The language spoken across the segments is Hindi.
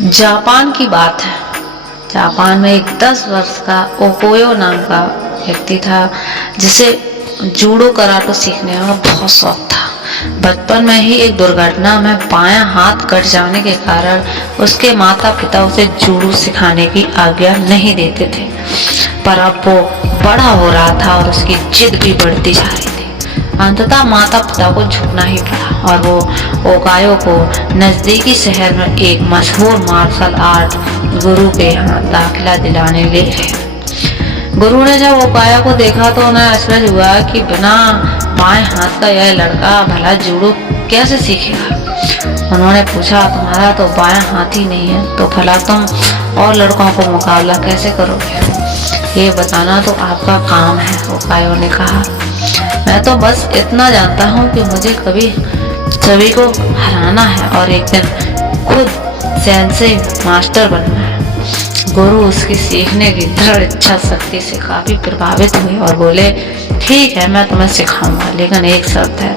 जापान की बात है। जापान में एक 10 वर्ष का ओकोयो नाम का व्यक्ति था जिसे जूडो कराटे सीखने का बहुत शौक था। बचपन में ही एक दुर्घटना में बायां हाथ कट जाने के कारण उसके माता पिता उसे जूडो सिखाने की आज्ञा नहीं देते थे, पर अब वो बड़ा हो रहा था और उसकी जिद भी बढ़ती जा रही थी। अंततः माता पिता को झुकना ही पड़ा और वो ओकायो को नजदीकी शहर में एक मशहूर मार्शल आर्ट गुरु के यहाँ दाखिला दिलाने ले गए। गुरु ने जब ओकायो को देखा तो उन्हें आश्चर्य हुआ कि बिना बाएं हाथ का यह लड़का भला जूडो कैसे सीखेगा। उन्होंने पूछा, तुम्हारा तो बायां हाथ ही नहीं है, तो भला तुम और लड़कों को मुकाबला कैसे करोगे? ये बताना तो आपका काम है, ओकायो ने कहा। मैं तो बस इतना जानता हूँ कि मुझे कभी सभी को हराना है और एक दिन खुद सेंसेई मास्टर बनना है। गुरु उसकी सीखने की दृढ़ इच्छा शक्ति से काफी प्रभावित हुए और बोले, ठीक है, मैं तुम्हें सिखाऊंगा, लेकिन एक शर्त है,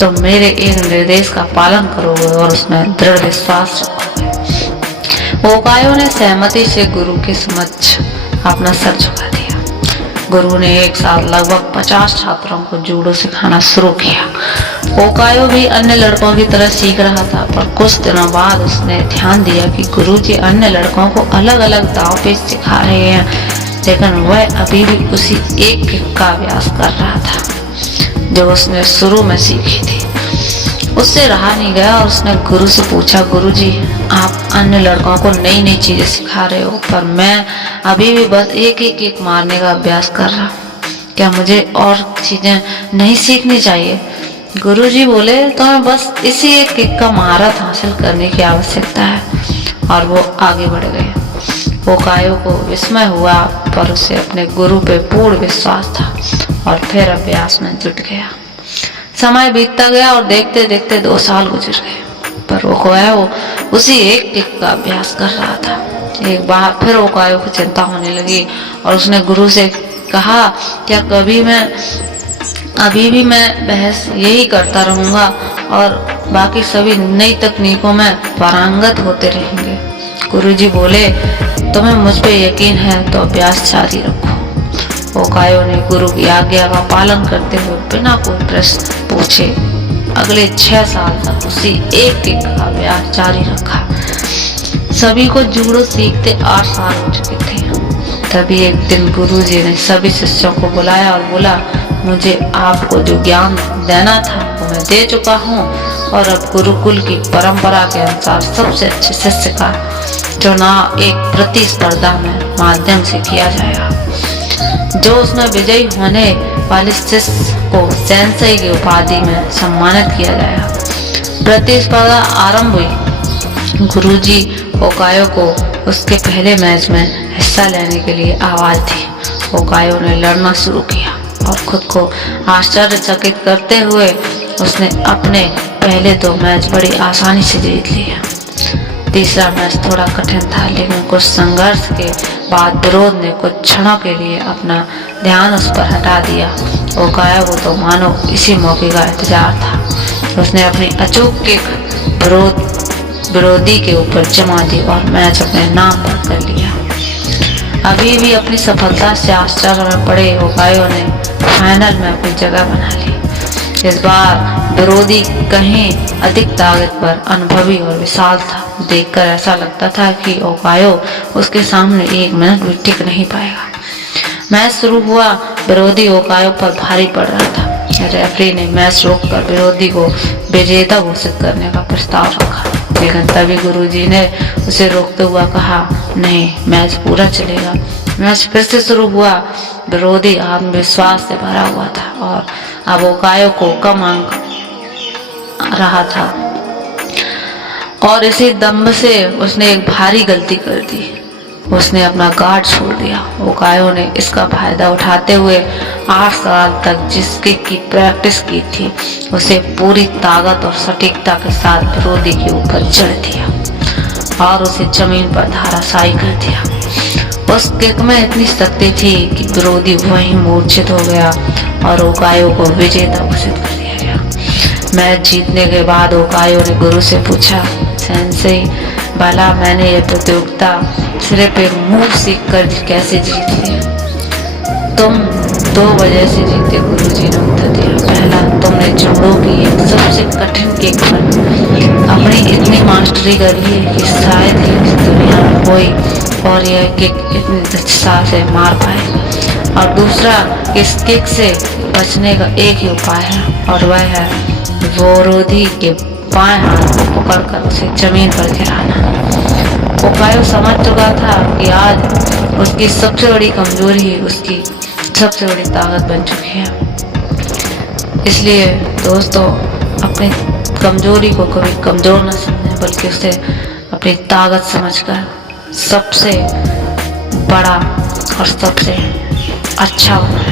तुम मेरे एक निर्देश का पालन करोगे और उसमें दृढ़ विश्वास रखोगे। ओकायो ने सहमति से गुरु के समक्ष अपना सर झुका दिया। गुरु ने एक साथ लगभग 50 छात्रों को जूडो सिखाना शुरू किया। ओकायो भी अन्य लड़कों की तरह सीख रहा था, पर कुछ दिनों बाद उसने ध्यान दिया कि गुरुजी अन्य लड़कों को अलग अलग दांव पेच सिखा रहे हैं, लेकिन वह अभी भी उसी एक किक का अभ्यास कर रहा था जो उसने शुरू में सीखी थी। उससे रहा नहीं गया और उसने गुरु से पूछा, गुरुजी, आप अन्य लड़कों को नई नई चीजें सिखा रहे हो, पर मैं अभी भी बस एक ही किक मारने का अभ्यास कर रहा हूँ, क्या मुझे और चीजें नहीं सीखनी चाहिए? गुरुजी बोले, तुम्हें बस इसी एक किक का महारत हासिल करने की आवश्यकता है, और वो आगे बढ़ गए। ओकायो को विस्मय हुआ, पर उसे अपने गुरु पे पूर्ण विश्वास था और फिर अभ्यास में जुट गया। समय बीतता गया और देखते देखते 2 साल गुजर गए, पर ओकायो उसी एक किक का अभ्यास कर रहा था। एक बार फिर ओकायो को चिंता होने लगी और उसने गुरु से कहा, क्या अभी भी मैं बहस यही करता रहूंगा और बाकी सभी नई तकनीकों में पारंगत होते रहेंगे? गुरुजी बोले, तुम्हें मुझ पे यकीन है तो अभ्यास जारी रखो। ओकायो ने गुरु की आज्ञा का पालन करते हुए बिना कोई प्रश्न पूछे अगले 6 साल तक उसी एक किक का अभ्यास जारी रखा। सभी को जूडो सीखते 8 साल हो चुके थे। तभी एक दिन गुरुजी ने सभी शिष्यों को बुलाया और बोला, मुझे आपको जो ज्ञान देना था वो मैं दे चुका हूँ, और अब गुरुकुल की परंपरा के अनुसार सबसे अच्छे शिष्य का चुनाव एक प्रतिस्पर्धा में माध्यम से किया जाएगा, जो उसमें विजयी होने वाले शिष्य को सेंसेई की उपाधि में सम्मानित किया जाएगा। प्रतिस्पर्धा आरंभ हुई। गुरुजी ओकायो को उसके पहले मैच में हिस्सा लेने के लिए आवाज दी। ओकायो ने लड़ना शुरू किया और खुद को आश्चर्यचकित करते हुए उसने अपने पहले 2 मैच बड़ी आसानी से जीत लिया। तीसरा मैच थोड़ा कठिन था, लेकिन कुछ संघर्ष के बाद विरोध ने कुछ क्षणों के लिए अपना ध्यान उस पर हटा दिया। ओकायो को तो मानो इसी मौके का इंतजार था। उसने अपनी अचूक किक विरोधी के ऊपर जमा दी और मैच अपने नाम पर कर लिया। अभी भी अपनी सफलता से आश्चर्य में पड़े ओकायो ने फाइनल में अपनी जगह बना ली। इस बार विरोधी कहीं अधिक ताकतवर, अनुभवी और विशाल था। देखकर ऐसा लगता था कि ओकायो उसके सामने 1 मिनट भी टिक नहीं पाएगा। मैच शुरू हुआ। विरोधी ओकायो पर भारी पड़ रहा था। रेफरी ने मैच रोककर विरोधी को विजेता घोषित करने का प्रस्ताव रखा, लेकिन तभी गुरुजी ने उसे रोकते हुआ कहा, नहीं, मैच पूरा चलेगा। मैच फिर से शुरू हुआ। विरोधी आत्मविश्वास से भरा हुआ था और अब ओकायो को कम अंक रहा था, और इसी दम्भ से उसने एक भारी गलती कर दी। उसने अपना गार्ड छोड़ दिया। ओकायो ने इसका फायदा उठाते हुए 8 साल तक जिस किक की प्रैक्टिस की थी उसे पूरी ताकत और सटीकता के साथ विरोधी के ऊपर चढ़ दिया और उसे जमीन पर धराशायी कर दिया। उस किक में इतनी शक्ति थी कि विरोधी वहीं मूर्छित हो गया और ओकायो को विजेता घोषित कर दिया गया। मैच जीतने के बाद ओकायो ने गुरु से पूछा, सेंसेई, भला मैंने ये प्रतियोगिता सिर्फ एक मूव सीख कर कैसे जीत ली। तुम 2 वजह से जीते, गुरुजी ने उत्तर दिया। पहला, तुमने जूडो की एक सबसे कठिन किक पर अपनी इतनी मास्टरी कर ली कि शायद ही इस दुनिया में कोई और यह किक इतनी दक्षता से मार पाए। और दूसरा, इस किक से बचने का एक ही उपाय है और वह है विरोधी के बाएं हाथ को पकड़कर उसे जमीन पर गिराना। ओकायो समझ चुका था कि आज उसकी सबसे बड़ी कमजोरी ही उसकी सबसे बड़ी ताकत बन चुकी है। इसलिए दोस्तों, अपनी कमजोरी को कभी कमजोर न समझें, बल्कि उसे अपनी ताकत समझकर सबसे बड़ा और सबसे अच्छा बना।